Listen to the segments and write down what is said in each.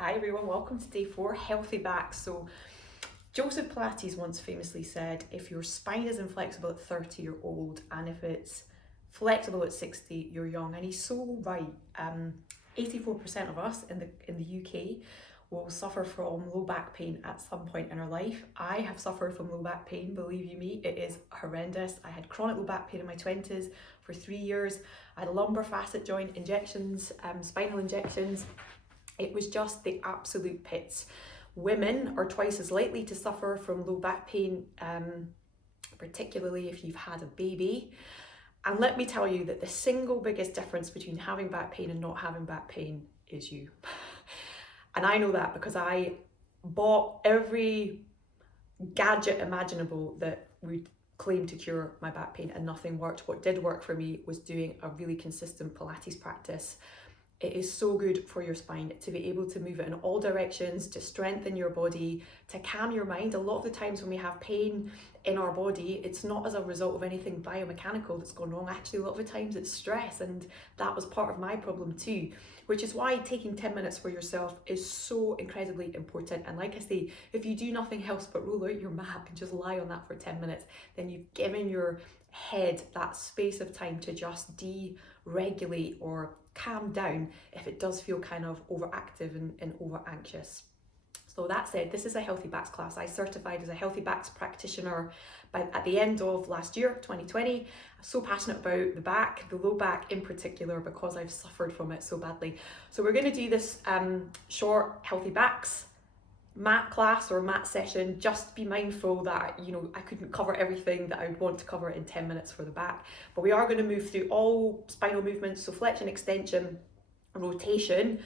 Hi everyone, welcome to day 4, Healthy Backs. So Joseph Pilates once famously said, if your spine is inflexible at 30, you're old, and if it's flexible at 60, you're young. And he's so right. 84% of us in the UK will suffer from low back pain at some point in our life. I have suffered from low back pain, believe you me, it is horrendous. I had chronic low back pain in my 20s for 3 years. I had lumbar facet joint injections, spinal injections. It was just the absolute pits. Women are twice as likely to suffer from low back pain, particularly if you've had a baby. And let me tell you that the single biggest difference between having back pain and not having back pain is you. And I know that because I bought every gadget imaginable that would claim to cure my back pain and nothing worked. What did work for me was doing a really consistent Pilates practice. It is so good for your spine to be able to move it in all directions, to strengthen your body, to calm your mind. A lot of the times when we have pain in our body, it's not as a result of anything biomechanical that's gone wrong. Actually, a lot of the times it's stress, and that was part of my problem too, which is why taking 10 minutes for yourself is so incredibly important. And like I say, if you do nothing else but roll out your mat and just lie on that for 10 minutes, then you've given your head that space of time to just deregulate or calm down if it does feel kind of overactive and over anxious. So that said, this is a Healthy Backs class. I certified as a Healthy Backs Practitioner at the end of last year, 2020. I'm so passionate about the back, the low back in particular, because I've suffered from it so badly. So we're going to do this short Healthy Backs mat class or mat session. Just be mindful that I couldn't cover everything that I would want to cover in 10 minutes for the back, but we are going to move through all spinal movements, so flexion, extension, rotation,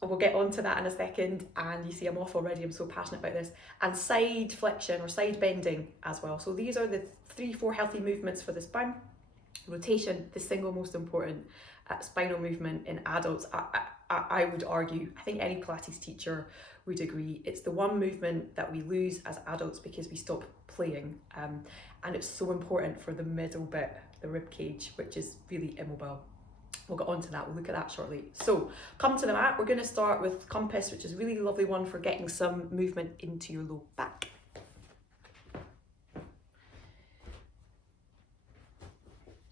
and we'll get onto that in a second. And you see I'm off already, I'm so passionate about this, and side flexion or side bending as well. So these are the 3-4 healthy movements for the spine. Rotation, the single most important spinal movement in adults. I would argue, I think any Pilates teacher would agree, it's the one movement that we lose as adults because we stop playing, and it's so important for the middle bit, the rib cage, which is really immobile. We'll get on to that, we'll look at that shortly. So come to the mat. We're going to start with compass, which is a really lovely one for getting some movement into your low back.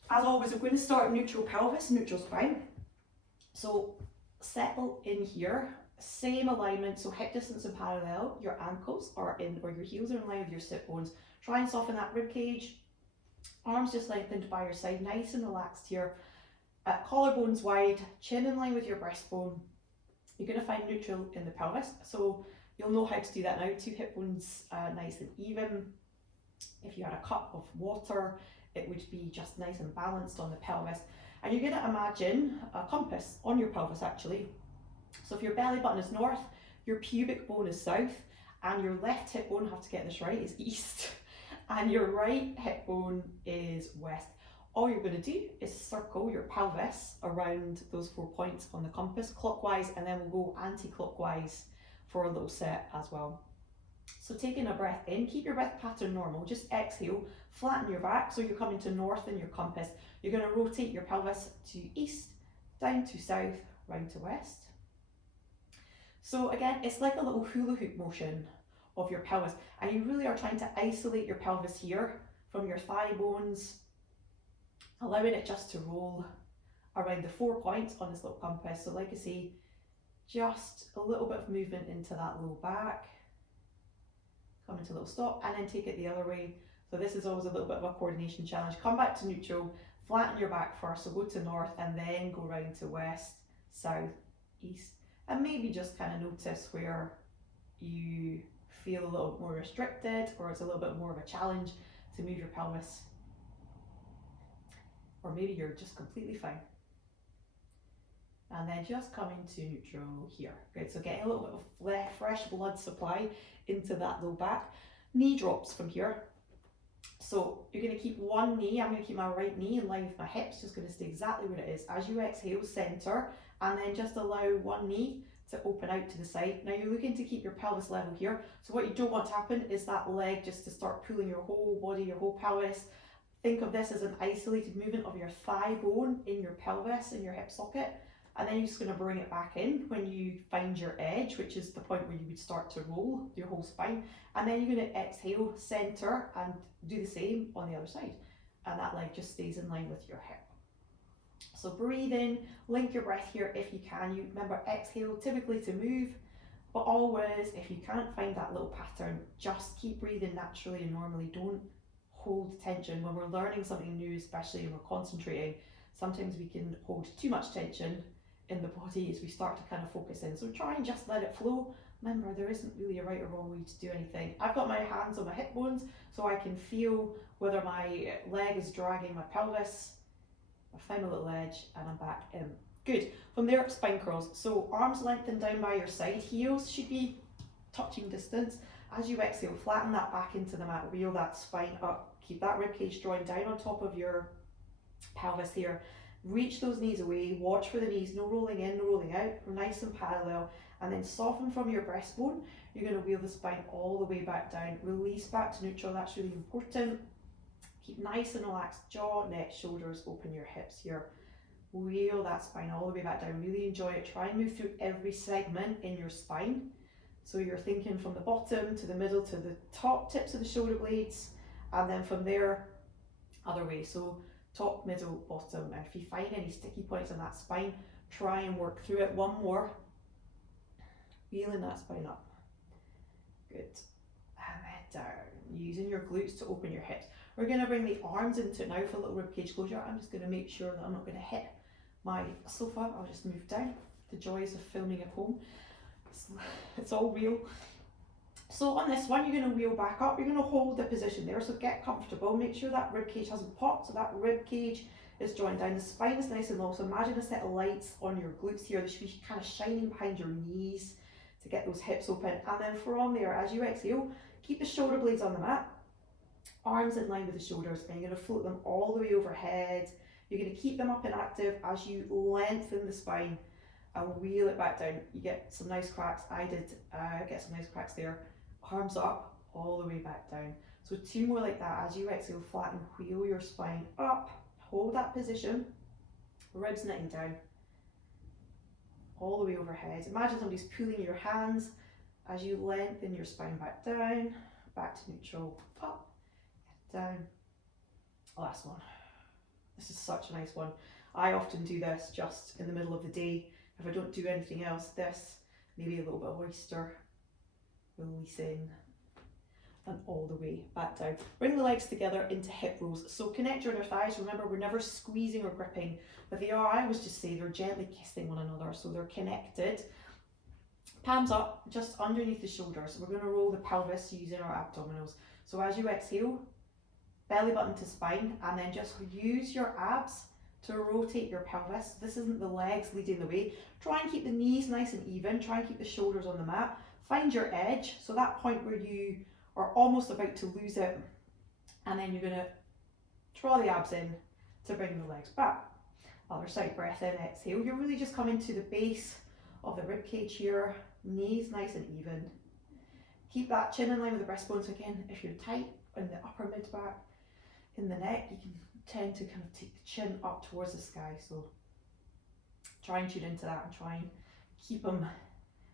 As always, we're going to start neutral pelvis, neutral spine. So settle in here, same alignment, so hip distance and parallel. Your ankles are in, or your heels are in line with your sit bones. Try and soften that rib cage. Arms just lengthened by your side, nice and relaxed here. Collarbones wide, chin in line with your breastbone. You're going to find neutral in the pelvis, so you'll know how to do that now. 2 hip bones nice and even. If you had a cup of water, it would be just nice and balanced on the pelvis. And you're going to imagine a compass on your pelvis actually. So if your belly button is north, your pubic bone is south, and your left hip bone, have to get this right, is east, and your right hip bone is west. All you're going to do is circle your pelvis around those 4 points on the compass clockwise, and then we'll go anti-clockwise for a little set as well. So taking a breath in, keep your breath pattern normal, just exhale, flatten your back, so you're coming to north in your compass. You're going to rotate your pelvis to east, down to south, round to west. So again, it's like a little hula hoop motion of your pelvis, and you really are trying to isolate your pelvis here from your thigh bones, allowing it just to roll around the 4 points on this little compass. So like I say, just a little bit of movement into that low back, come into a little stop, and then take it the other way. So this is always a little bit of a coordination challenge. Come back to neutral, flatten your back first, so go to north and then go round to west, south, east, and maybe just kind of notice where you feel a little more restricted, or it's a little bit more of a challenge to move your pelvis, or maybe you're just completely fine. And then just coming to neutral here. Great, so getting a little bit of fresh blood supply into that low back. Knee drops from here. So you're going to keep one knee, I'm going to keep my right knee in line with my hips, just going to stay exactly where it is. As you exhale, center, and then just allow one knee to open out to the side. Now you're looking to keep your pelvis level here. So what you don't want to happen is that leg just to start pulling your whole body, your whole pelvis. Think of this as an isolated movement of your thigh bone in your pelvis, in your hip socket. and then you're just going to bring it back in when you find your edge, which is the point where you would start to roll your whole spine. And then you're going to exhale, center, and do the same on the other side. And that leg just stays in line with your hip. So breathe in, link your breath here if you can. You remember, exhale typically to move, but always, if you can't find that little pattern, just keep breathing naturally and normally. Don't hold tension. When we're learning something new, especially when we're concentrating, sometimes we can hold too much tension in the body as we start to kind of focus in. So try and just let it flow. Remember, there isn't really a right or wrong way to do anything. I've got my hands on my hip bones so I can feel whether my leg is dragging my pelvis. I find a little edge and I'm back in. Good. From there, spine curls. So arms lengthened down by your side, heels should be touching distance. As you exhale, flatten that back into the mat, wheel that spine up, keep that ribcage drawing down on top of your pelvis here. Reach those knees away, watch for the knees, no rolling in, no rolling out, nice and parallel, and then soften from your breastbone. You're going to wheel the spine all the way back down, release back to neutral. That's really important. Keep nice and relaxed, jaw, neck, shoulders, open your hips here. Wheel that spine all the way back down, really enjoy it. Try and move through every segment in your spine. So you're thinking from the bottom to the middle to the top tips of the shoulder blades, and then from there, other way. So top, middle, bottom. And if you find any sticky points on that spine, try and work through it. One more. Wheeling that spine up. Good. And then down. Using your glutes to open your hips. We're going to bring the arms into it now for a little ribcage closure. I'm just going to make sure that I'm not going to hit my sofa. I'll just move down. The joys of filming at home. It's all real. So on this one, you're going to wheel back up. You're going to hold the position there. So get comfortable. Make sure that rib cage hasn't popped. So that rib cage is drawn down. The spine is nice and long. So imagine a set of lights on your glutes here. They should be kind of shining behind your knees to get those hips open. And then from there, as you exhale, keep the shoulder blades on the mat. Arms in line with the shoulders. And you're going to float them all the way overhead. You're going to keep them up and active as you lengthen the spine and wheel it back down. You get some nice cracks. I did get some nice cracks there. Arms up, all the way back down. So 2 more like that. As you exhale, flatten, wheel your spine up. Hold that position. Ribs knitting down. All the way overhead. Imagine somebody's pulling your hands as you lengthen your spine back down, back to neutral, up, down. Last one. This is such a nice one. I often do this just in the middle of the day. If I don't do anything else, this, maybe a little bit of oyster, releasing, and all the way back down. Bring the legs together into hip rolls. So connect your inner thighs. Remember, we're never squeezing or gripping, but they are, I always just say, they're gently kissing one another, so they're connected. Palms up, just underneath the shoulders. We're going to roll the pelvis using our abdominals. So as you exhale, belly button to spine, and then just use your abs to rotate your pelvis. This isn't the legs leading the way. Try and keep the knees nice and even. Try and keep the shoulders on the mat. Find your edge, so that point where you are almost about to lose it, and then you're going to draw the abs in to bring the legs back. Other side, breath in, exhale. You're really just coming to the base of the rib cage here, knees nice and even. Keep that chin in line with the breastbone. So again, if you're tight in the upper mid back, in the neck, you can tend to kind of take the chin up towards the sky. So try and tune into that and try and keep them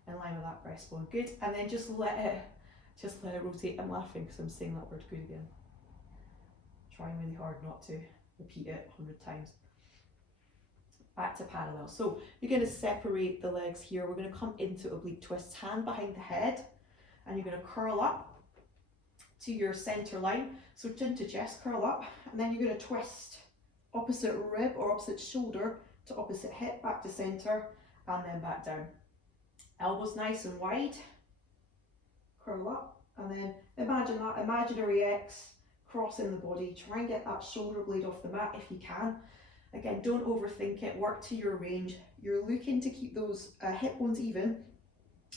in line with that breastbone. Good. And then just let it rotate. I'm laughing because I'm saying that word good again. Trying really hard not to repeat it 100 times. Back to parallel. So you're going to separate the legs here. We're going to come into oblique twists, hand behind the head, and you're going to curl up to your center line. So chin to chest, curl up, and then you're going to twist opposite rib or opposite shoulder to opposite hip, back to center, and then back down. Elbows nice and wide, curl up, and then imagine that imaginary X crossing the body. Try and get that shoulder blade off the mat if you can. Again, don't overthink it, work to your range. You're looking to keep those hip bones even.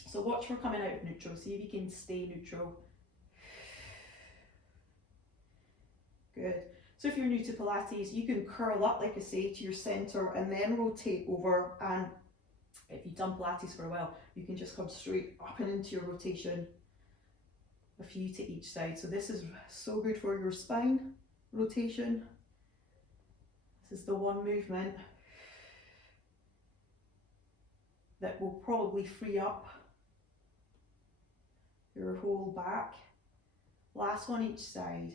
So watch for coming out of neutral, see if you can stay neutral. Good. So if you're new to Pilates, you can curl up, like I say, to your center and then rotate over. And if you've done Pilates for a while, you can just come straight up and into your rotation, a few to each side. So this is so good for your spine rotation. This is the one movement. that will probably free up your whole back. Last one each side.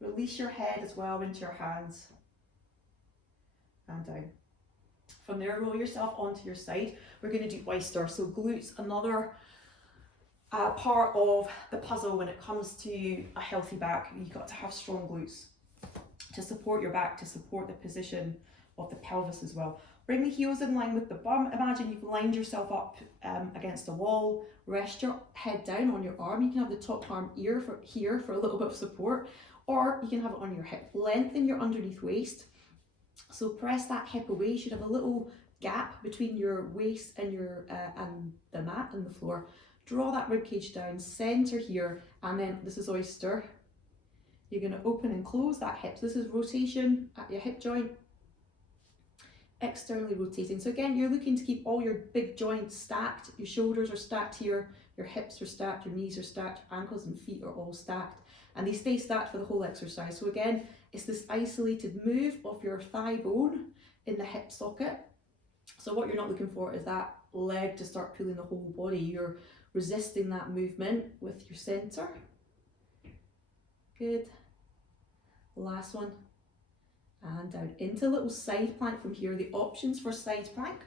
Release your head as well into your hands and down. From there, roll yourself onto your side. We're going to do Ostara. So glutes, another part of the puzzle when it comes to a healthy back. You've got to have strong glutes to support your back, to support the position of the pelvis as well. Bring the heels in line with the bum. Imagine you've lined yourself up against a wall. Rest your head down on your arm. You can have the top arm here for a little bit of support, or you can have it on your hip. Lengthen your underneath waist. So press that hip away. You should have a little gap between your waist and your and the mat and the floor. Draw that rib cage down, center here, and then this is Ostara. You're going to open and close that hip. So this is rotation at your hip joint, externally rotating. So again, you're looking to keep all your big joints stacked. Your shoulders are stacked here, your hips are stacked, your knees are stacked, your ankles and feet are all stacked, and they stay stacked for the whole exercise. So again, it's this isolated move of your thigh bone in the hip socket. So what you're not looking for is that leg to start pulling the whole body. You're resisting that movement with your center. Good. Last one. And down into a little side plank from here. The options for side plank: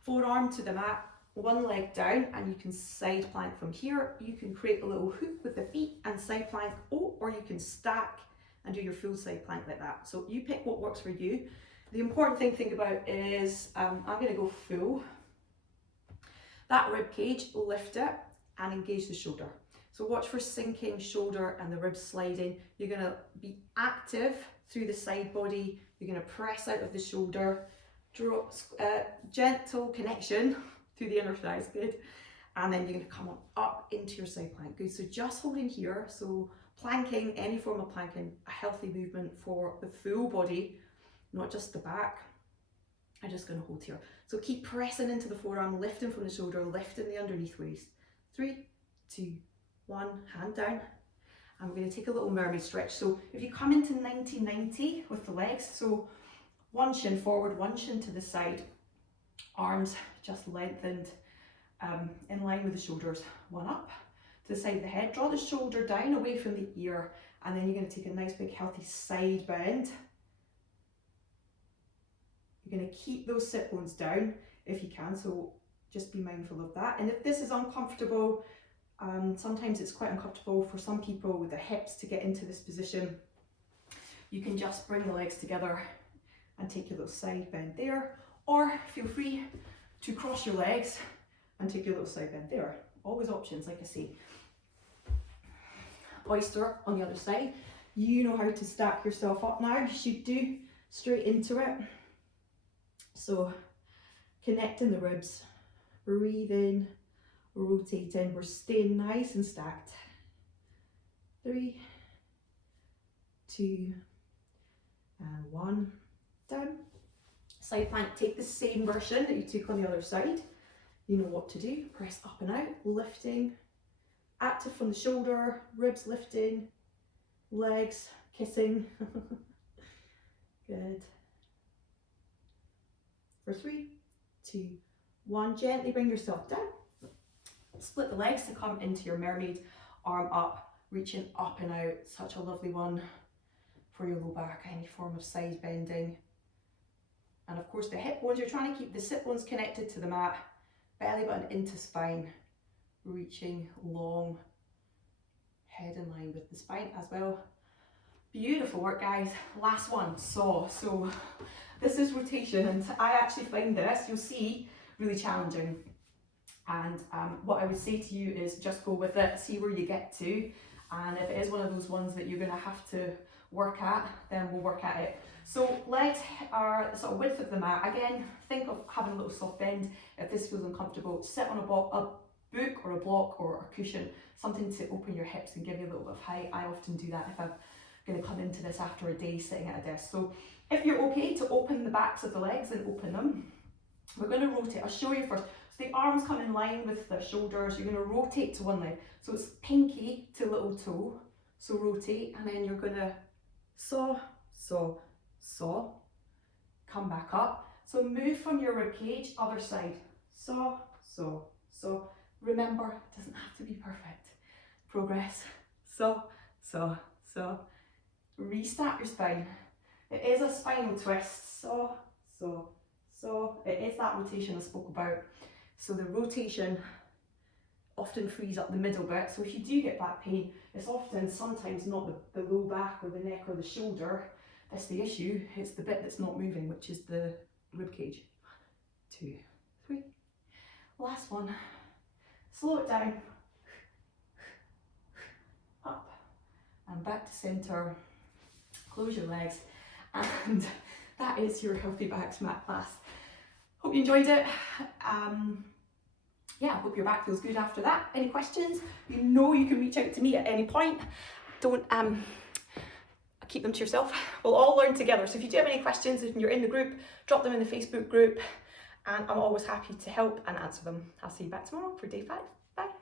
forearm to the mat, one leg down, and you can side plank from here. You can create a little hook with the feet and side plank, or you can stack and do your full side plank like that. So you pick what works for you. The important thing to think about is, I'm going to go full. That rib cage, lift it and engage the shoulder. So watch for sinking shoulder and the ribs sliding. You're going to be active through the side body. You're going to press out of the shoulder, draw gentle connection through the inner thighs, good. And then you're going to come on up into your side plank, good. So just holding here. So planking, any form of planking, a healthy movement for the full body, not just the back. I'm just going to hold here. So keep pressing into the forearm, lifting from the shoulder, lifting the underneath waist. 3, 2, 1, hand down. And we're going to take a little mermaid stretch. So if you come into 90-90 with the legs, so one shin forward, one shin to the side, arms just lengthened in line with the shoulders, one up to the side of the head. Draw the shoulder down away from the ear, and then you're going to take a nice big healthy side bend. You're going to keep those sit bones down if you can, so just be mindful of that. And if this is uncomfortable, sometimes it's quite uncomfortable for some people with the hips to get into this position, you can just bring the legs together and take your little side bend there, or feel free to cross your legs and take your little side bend there. Always options, like I say. Ostara on the other side. You know how to stack yourself up now, you should do, straight into it. So connecting the ribs, breathing, rotating, we're staying nice and stacked. 3, 2, and 1, down. Side plank, take the same version that you took on the other side. You know what to do, press up and out, lifting, active from the shoulder, ribs lifting, legs kissing. Good. For 3, 2, 1, gently bring yourself down. Split the legs to come into your mermaid, arm up, reaching up and out. Such a lovely one for your low back, any form of side bending. And of course the hip bones, you're trying to keep the sit bones connected to the mat, belly button into spine, reaching long, head in line with the spine as well. Beautiful work, guys. Last one, saw. So this is rotation, and I actually find this, you'll see, really challenging. And what I would say to you is just go with it, see where you get to, and if it is one of those ones that you're going to have to work at, then we'll work at it. So legs are sort of width of the mat. Again, think of having a little soft bend. If this feels uncomfortable, sit on a book or a block or a cushion, something to open your hips and give you a little bit of height. I often do that if I'm going to come into this after a day sitting at a desk. So if you're okay to open the backs of the legs, then open them. We're going to rotate. I'll show you first. So the arms come in line with the shoulders. You're going to rotate to one leg. So it's pinky to little toe. So rotate, and then you're going to saw, saw, saw. Come back up. So move from your rib cage, other side. So. Remember, it doesn't have to be perfect. Progress. So. Restart your spine. It is a spinal twist. So. It is that rotation I spoke about. So the rotation often frees up the middle bit. So if you do get back pain, it's often sometimes not the low back or the neck or the shoulder. That's the issue. It's the bit that's not moving, which is the rib cage. 1, 2, 3. Last one. Slow it down. Up and back to center. Close your legs, and that is your Healthy Backs mat class. Hope you enjoyed it. Yeah, I hope your back feels good after that. Any questions? You know you can reach out to me at any point. Don't keep them to yourself. We'll all learn together. So if you do have any questions, if you're in the group, drop them in the Facebook group, and I'm always happy to help and answer them. I'll see you back tomorrow for day 5. Bye.